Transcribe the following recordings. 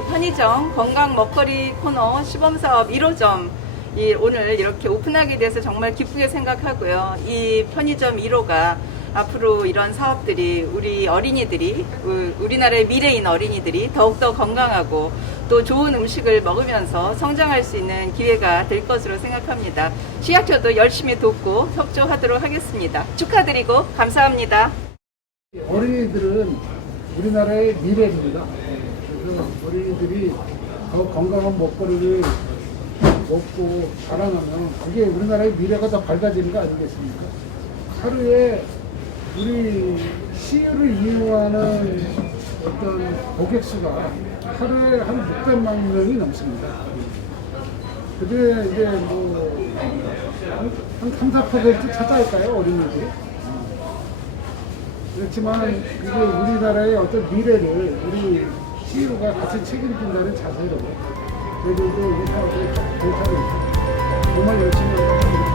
편의점 건강 먹거리 코너 시범사업 1호점 이 오늘 이렇게 오픈하게 돼서 정말 기쁘게 생각하고요. 이 편의점 1호가 앞으로 이런 사업들이 우리 어린이들이 우- 우리나라의 미래인 어린이들이 더욱더 건강하고 또 좋은 음식을 먹으면서 성장할 수 있는 기회가 될 것으로 생각합니다. 시약처도 열심히 돕고 협조하도록 하겠습니다. 축하드리고 감사합니다. 어린이들은 우리나라의 미래입니다. 어린이들이 더 건강한 먹거리를 먹고 자라나면 그게 우리나라의 미래가 더 밝아지는 거 아니겠습니까? 하루에 우리 CU를 이용하는 어떤 고객 수가 하루에 한 600만 명이 넘습니다. 그게 이제 뭐, 한, 한 3, 4% 차지할까요, 어린이들이? 그렇지만 그게 우리나라의 어떤 미래를 우리 CEO가 같이 책임진다는 자세로. 사업을 대처를 정말 열심히 하고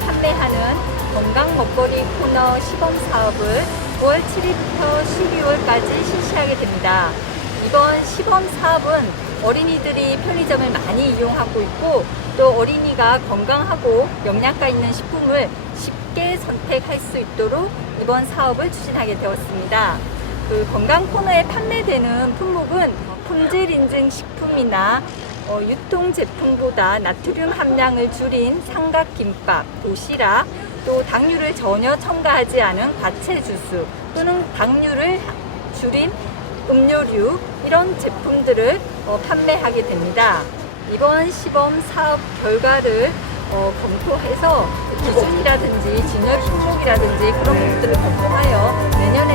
판매하는 건강 먹거리 코너 시범 사업을 5월 7일부터 12월까지 실시하게 됩니다. 이번 시범 사업은 어린이들이 편의점을 많이 이용하고 있고 또 어린이가 건강하고 영양가 있는 식품을 쉽게 선택할 수 있도록 이번 사업을 추진하게 되었습니다. 그 건강 코너에 판매되는 품목은 품질 인증 식품이나 어, 유통 제품보다 나트륨 함량을 줄인 삼각김밥, 도시락, 또 당류를 전혀 첨가하지 않은 과채 주스 또는 당류를 줄인 음료류 이런 제품들을 어, 판매하게 됩니다. 이번 시범 사업 결과를 어, 검토해서 기준이라든지 진열 품목이라든지 그런 부분들을 검토하여 내년